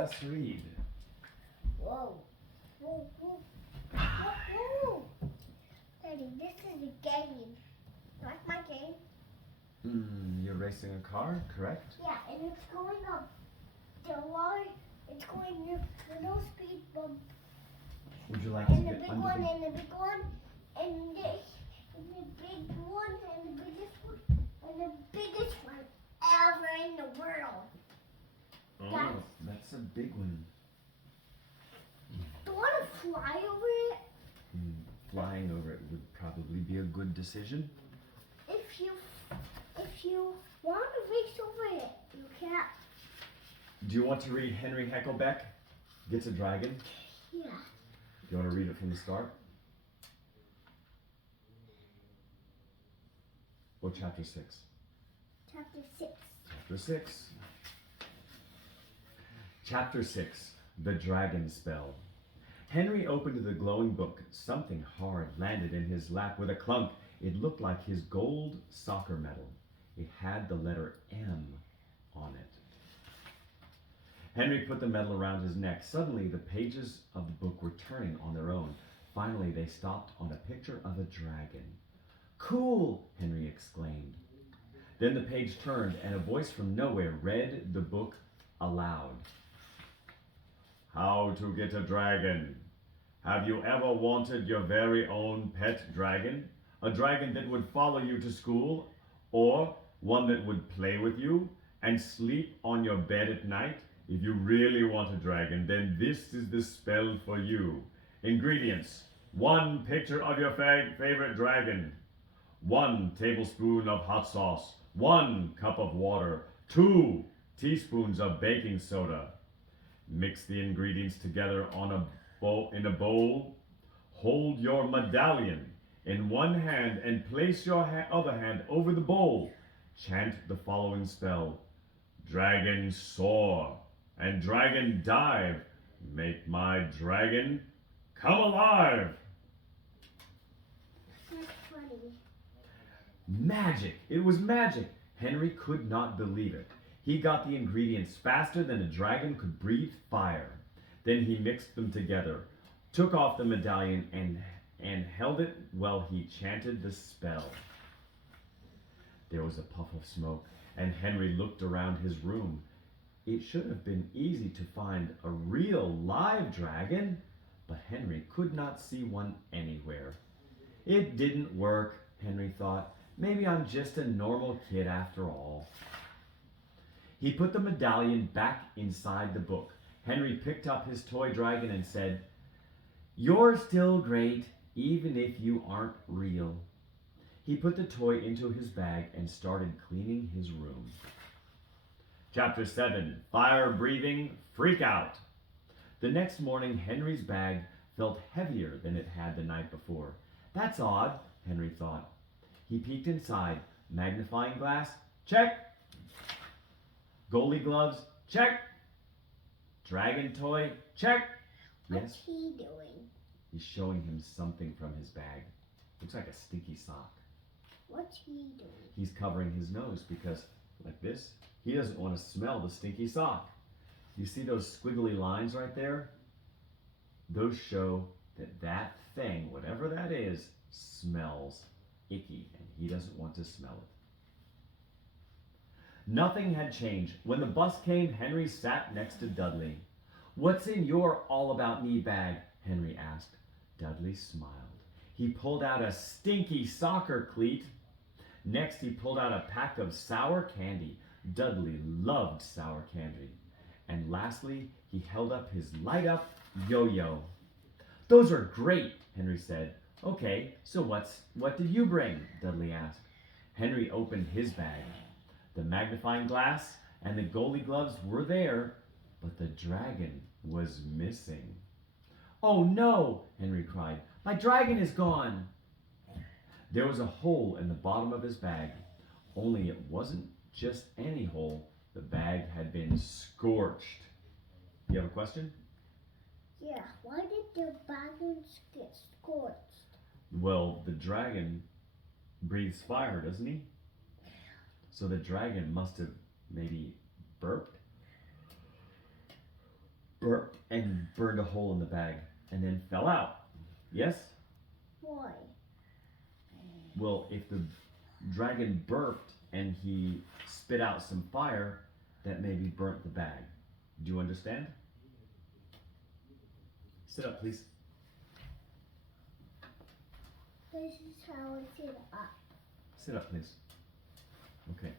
us read. Whoa. Whoa, whoa. Whoa. Daddy, this is a game. Like my game? You're racing a car, correct? Yeah, and it's going up the line. It's going with no speed bump. Would you like And to the get big under one, the... and the big one, and the big one, and the biggest one, and the biggest one ever in the world. Oh, that's a big one. Do you want to fly over it? Flying over it would probably be a good decision. If you want to race over it, you can. Do you want to read Henry Hackelbeck Gets a Dragon? Yeah. Do you want to read it from the start? Or chapter 6? Chapter 6. Chapter 6. Chapter 6. The Dragon Spell. Henry opened the glowing book. Something hard landed in his lap with a clunk. It looked like his gold soccer medal. It had the letter M on it. Henry put the medal around his neck. Suddenly, the pages of the book were turning on their own. Finally, they stopped on a picture of a dragon. "Cool!" Henry exclaimed. Then the page turned, and a voice from nowhere read the book aloud. How to get a dragon. Have you ever wanted your very own pet dragon? A dragon that would follow you to school, or one that would play with you and sleep on your bed at night? If you really want a dragon, then this is the spell for you. Ingredients: 1 picture of your favorite dragon, 1 tablespoon of hot sauce, 1 cup of water, 2 teaspoons of baking soda. Mix the ingredients together in a bowl. Hold your medallion in one hand and place your other hand over the bowl. Chant the following spell. Dragon soar and dragon dive. Make my dragon come alive. That's funny. Magic! It was magic! Henry could not believe it. He got the ingredients faster than a dragon could breathe fire. Then he mixed them together, took off the medallion, and held it while he chanted the spell. There was a puff of smoke, and Henry looked around his room. It should have been easy to find a real live dragon, but Henry could not see one anywhere. It didn't work, Henry thought. Maybe I'm just a normal kid after all. He put the medallion back inside the book. Henry picked up his toy dragon and said, "You're still great, even if you aren't real." He put the toy into his bag and started cleaning his room. Chapter 7. Fire-breathing freak-out. The next morning, Henry's bag felt heavier than it had the night before. That's odd, Henry thought. He peeked inside. Magnifying glass? Check. Goalie gloves? Check. Dragon toy? Check. What's Yes, he doing? he's showing him something from his bag. Looks like a stinky sock. What's he doing? He's covering his nose because, like this, he doesn't want to smell the stinky sock. You see those squiggly lines right there? Those show that that thing, whatever that is, smells icky, and he doesn't want to smell it. Nothing had changed. When the bus came, Henry sat next to Dudley. "What's in your all-about-me bag?" Henry asked. Dudley smiled. He pulled out a stinky soccer cleat. Next, he pulled out a pack of sour candy. Dudley loved sour candy. And lastly, he held up his light-up yo-yo. "Those are great," Henry said. "Okay, so what did you bring?" Dudley asked. Henry opened his bag. The magnifying glass and the goalie gloves were there, but the dragon was missing. "Oh no!" Henry cried. "My dragon is gone!" There was a hole in the bottom of his bag. Only it wasn't just any hole. The bag had been scorched. You have a question? Yeah, why did the dragons get scorched? Well, the dragon breathes fire, doesn't he? So the dragon must have maybe burped burped and burned a hole in the bag and then fell out. Yes? Why? Well, if the dragon burped and he spit out some fire, that maybe burnt the bag. Do you understand? Sit up, please. This is how I sit up. Sit up, please. Okay.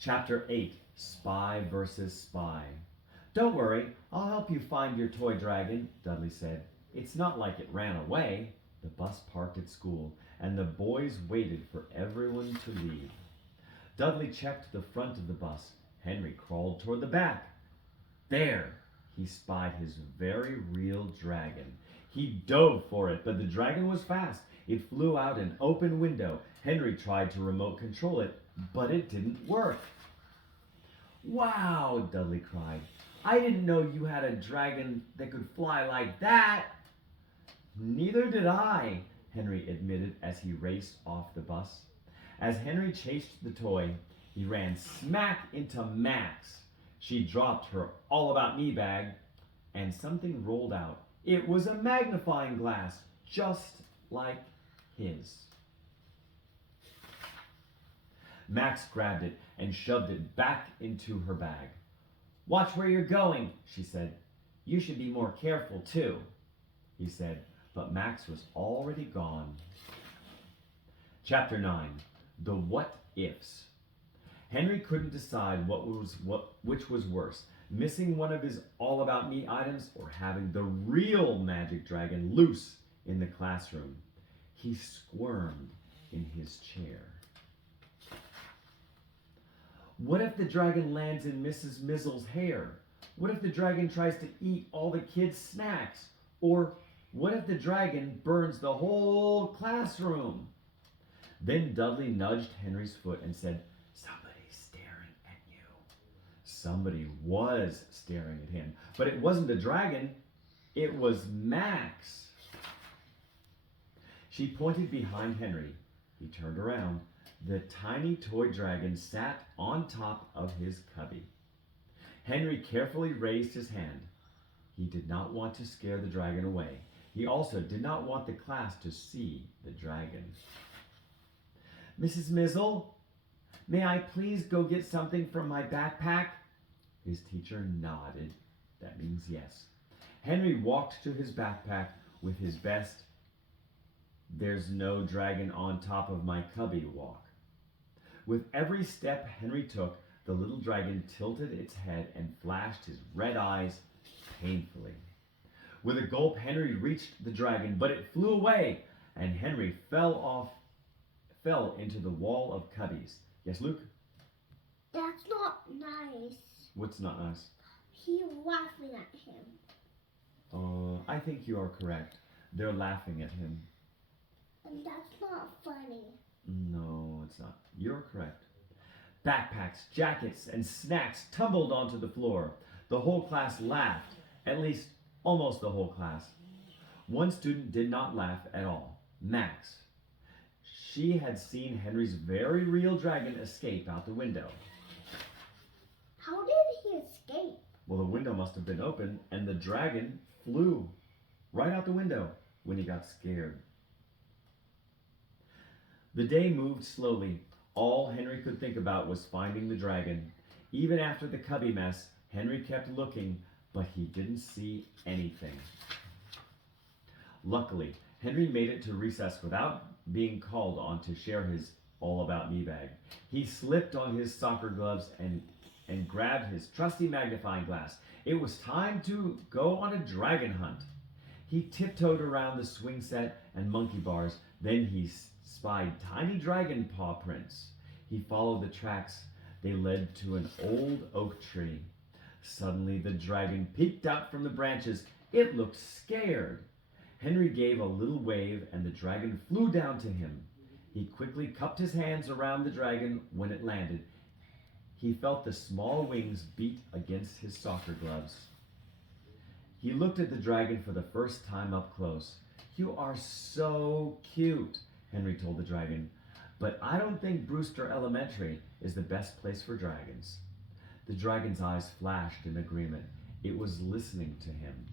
Chapter 8, Spy versus Spy. Don't worry, I'll help you find your toy dragon, Dudley said. It's not like it ran away. The bus parked at school, and the boys waited for everyone to leave. Dudley checked the front of the bus. Henry crawled toward the back. There, he spied his very real dragon. He dove for it, but the dragon was fast. It flew out an open window. Henry tried to remote control it, but it didn't work. Wow, Dudley cried. I didn't know you had a dragon that could fly like that. Neither did I, Henry admitted as he raced off the bus. As Henry chased the toy, he ran smack into Max. She dropped her All About Me bag, and something rolled out. It was a magnifying glass, just like his. Max grabbed it and shoved it back into her bag. Watch where you're going, she said. You should be more careful, too, he said, but Max was already gone. Chapter 9, The What Ifs. Henry couldn't decide which was worse, missing one of his All About Me items or having the real magic dragon loose in the classroom. He squirmed in his chair. What if the dragon lands in Mrs. Mizzle's hair? What if the dragon tries to eat all the kids' snacks? Or what if the dragon burns the whole classroom? Then Dudley nudged Henry's foot and said, Somebody's staring at you. Somebody was staring at him, but it wasn't a dragon. It was Max. She pointed behind Henry. He turned around. The tiny toy dragon sat on top of his cubby. Henry carefully raised his hand. He did not want to scare the dragon away. He also did not want the class to see the dragon. Mrs. Mizzle, may I please go get something from my backpack? His teacher nodded. That means yes. Henry walked to his backpack with his best "there's no dragon on top of my cubby" walk. With every step Henry took, the little dragon tilted its head and flashed his red eyes painfully. With a gulp, Henry reached the dragon, but it flew away, and Henry fell into the wall of cubbies. Yes, Luke? That's not nice. What's not nice? He's laughing at him. I think you are correct. They're laughing at him. And that's not funny. No, it's not. You're correct. Backpacks, jackets, and snacks tumbled onto the floor. The whole class laughed. At least, almost the whole class. One student did not laugh at all. Max. She had seen Henry's very real dragon escape out the window. How did he escape? Well, the window must have been open, and the dragon flew right out the window when he got scared. The day moved slowly. All Henry could think about was finding the dragon. Even after the cubby mess, Henry kept looking, but he didn't see anything. Luckily, Henry made it to recess without being called on to share his All About Me bag. He slipped on his soccer gloves and grabbed his trusty magnifying glass. It was time to go on a dragon hunt. He tiptoed around the swing set and monkey bars. Then he spied tiny dragon paw prints. He followed the tracks. They led to an old oak tree. Suddenly, the dragon peeked out from the branches. It looked scared. Henry gave a little wave, and the dragon flew down to him. He quickly cupped his hands around the dragon when it landed. He felt the small wings beat against his soccer gloves. He looked at the dragon for the first time up close. You are so cute, Henry told the dragon, but I don't think Brewster Elementary is the best place for dragons. The dragon's eyes flashed in agreement. It was listening to him.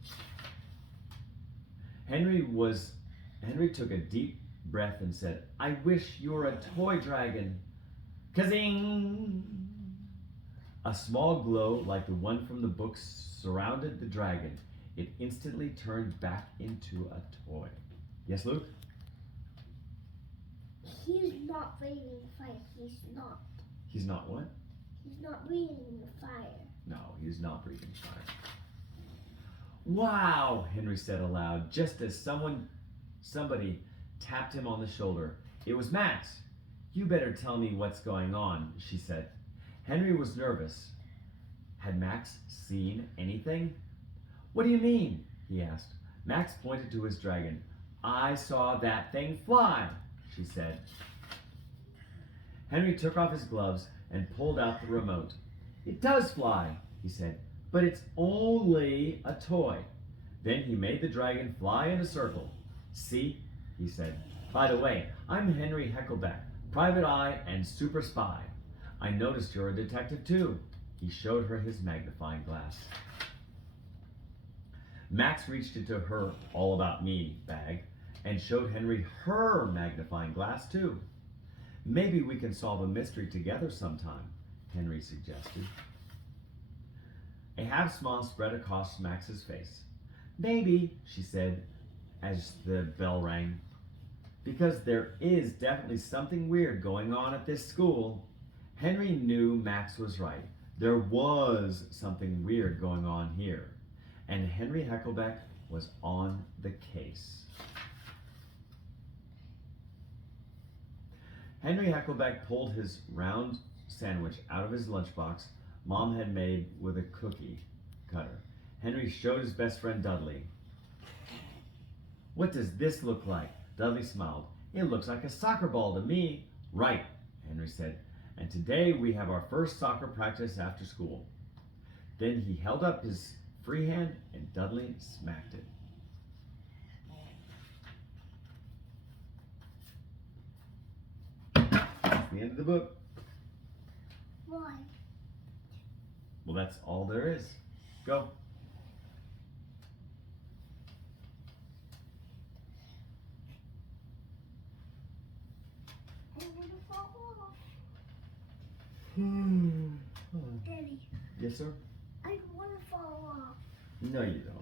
Henry took a deep breath and said, "I wish you were a toy dragon." Kazing! A small glow like the one from the books surrounded the dragon. It instantly turned back into a toy. Yes, Luke? He's not breathing fire. He's not. He's not what? He's not breathing the fire. No, he's not breathing fire. Wow, Henry said aloud, just as somebody tapped him on the shoulder. It was Max. You better tell me what's going on, she said. Henry was nervous. Had Max seen anything? What do you mean? He asked. Max pointed to his dragon. I saw that thing fly, she said. Henry took off his gloves and pulled out the remote. It does fly, he said, but it's only a toy. Then he made the dragon fly in a circle. See, he said. By the way, I'm Henry Hackelbeck, private eye and super spy. I noticed you're a detective too. He showed her his magnifying glass. Max reached into her all about me bag and showed Henry her magnifying glass too. Maybe we can solve a mystery together sometime, Henry suggested. A half smile spread across Max's face. Maybe, she said as the bell rang, because there is definitely something weird going on at this school. Henry knew Max was right. There was something weird going on here, and Henry Hackelbeck was on the case. Henry Hackelbeck pulled his round sandwich out of his lunchbox Mom had made with a cookie cutter. Henry showed his best friend Dudley. What does this look like? Dudley smiled. It looks like a soccer ball to me. Right, Henry said. And today we have our first soccer practice after school. Then he held up his free hand and Dudley smacked it. That's the end of the book. Why? Well, that's all there is. Go. I want to fall off. Daddy, Yes, sir? I want to fall off. No, you don't.